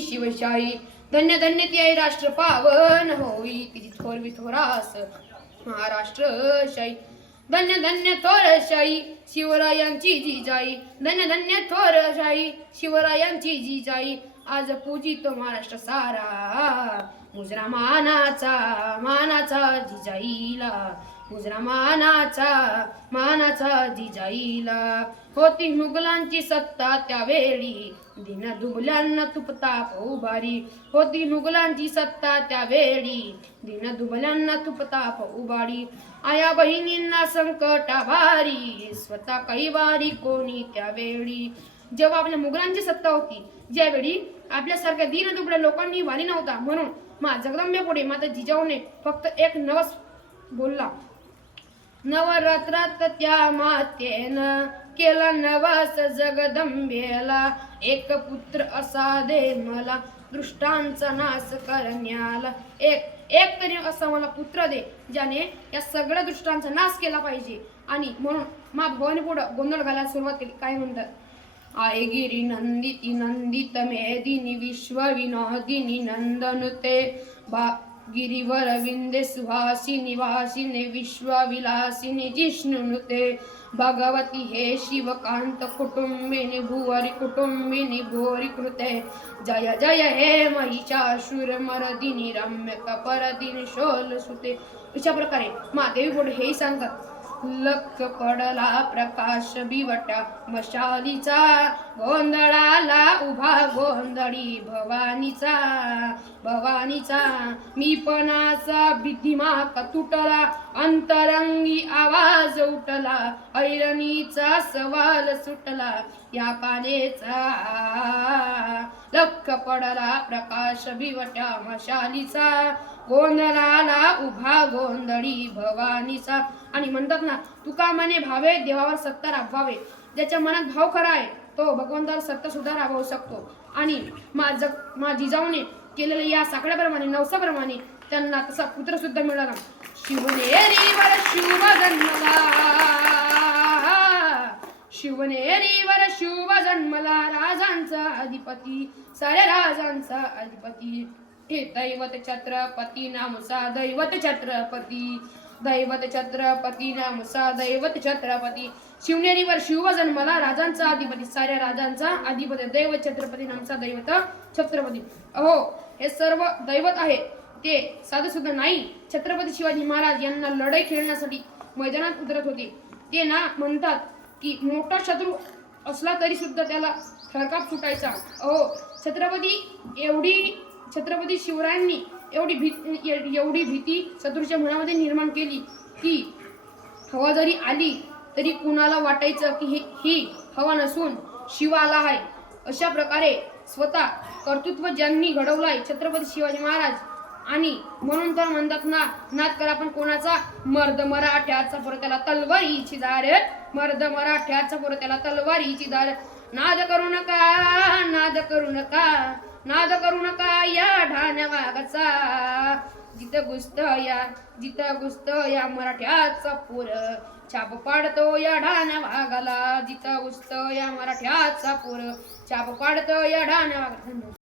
शिवशाही धन्य धन्य ती आई राष्ट्र पावन होई तिची थोरवी थोरास महाराष्ट्रशाही धन्य धन्य थोरशाही शिवरायांची जिजाई धन्य धन्य थोरशाही शिवरायांची जिजाई आज पूजितो महाराष्ट्र सारा मुजरा मानाचा जिजाईला मुजरा मानाचा जिजाईला होती मुघलांची सत्ता त्यावेळी दिन दुबल्यांना तुपताप उभारी होती मुघलांची सत्ता त्यावेळी दिन दुबल्यांना तुपताप उभारी आया बहिणींना संकट भारी स्वतः कैवारी कोणी त्यावेळी जेव्हा आपल्या मुघलांची सत्ता होती ज्यावेळी आपल्यासारख्या दीनदुबळ्या लोकांनी वाणी नव्हता म्हणून जगदंबेपुढे माता जिजाऊने फक्त एक नवस बोलला नवरात्रात त्या मातेनं केला नवस जगदंबेला एक पुत्र असा दे मला दृष्टांचा नाश करण्याला एक तरी असा मला पुत्र दे ज्याने या सगळ्या दृष्टांचा नाश केला पाहिजे आणि म्हणून मा भवानी पुढे गोंधळ घालायला सुरुवात केली काय म्हणतात आय गिरी नंदिती नंदित मेदिनी विश्व विनोदिनी नंदनुते गिरीवर विंदे सुहासिनी वासिने विश्वविलासिनी जिष्णुनुते भगवती हे शिवकांत कुटुंबिनी भुवरी कुटुंबिनी भोरी कृते जय जय हे महिषासुर मर्दिनी रम्य कपरदिनी शोल सुते अशा प्रकारे महादेवी पुढे हेही सांगतात लख पडला प्रकाश बिवटा मशालीचा गोंधळाला उभा गोंधळी भवानीचा मी पणाचा भीतिमाक तुटला अंतरंगी आवाज उठला ऐरणीचा सवाल सुटला या कानेचा लख पडला प्रकाश बिवटा मशालीचा गोंधळाला उभा गोंधळी भवानीचा आणि म्हणतात ना तुका मने भावे देवावर सत्ता राबवावे ज्याच्या मनात भाव खरा आहे तो भगवंतावर सत्ता सुद्धा राबवू शकतो आणि मा जिजाऊने केलेल्या या साकड्याप्रमाणे नवसाप्रमाणे त्यांना तसा पुत्र सुद्धा मिळाला शिवनेरीवर शिव जन्मला राजांचा अधिपती साऱ्या राजांचा अधिपती हे दैवत छत्रपती नामसा दैवत छत्रपती शिवनेरीवर शिव जन्मला राजांचा अधिपती साऱ्या राजांचा अधिपती दैवत छत्रपती नामचा दैवत छत्रपती अहो हे सर्व दैवत आहे ते साधं सुद्धा नाही छत्रपती शिवाजी महाराज यांना लढाई खेळण्यासाठी मैदानात उतरत होते ते ना म्हणतात की मोठा शत्रू असला तरी सुद्धा त्याला थरकाप सुटायचा अहो छत्रपती शिवरायांनी एवढी भीती शत्रूच्या मनामध्ये निर्माण केली की हवा जरी आली तरी कुणाला वाटायचं की ही हवा नसून शिव आला आहे अशा प्रकारे स्वतः कर्तृत्व ज्यांनी घडवलाय छत्रपती शिवाजी महाराज आणि म्हणून तर म्हणतात ना नाद करा पण कोणाचा मर्द मराठ्याचा पोर त्याला तलवारीची दार मर्द मराठ्याचा पोर त्याला तलवारीची दार नाद करू नका या ढाण्या वाघाचा जिथं गुस्त या मराठ्याचा पोर छाप पाडतो या ढाण्या वाघाला जिथं गुस्त या मराठ्याचा पोर छाप पाडतो या ढाण्या वाघाला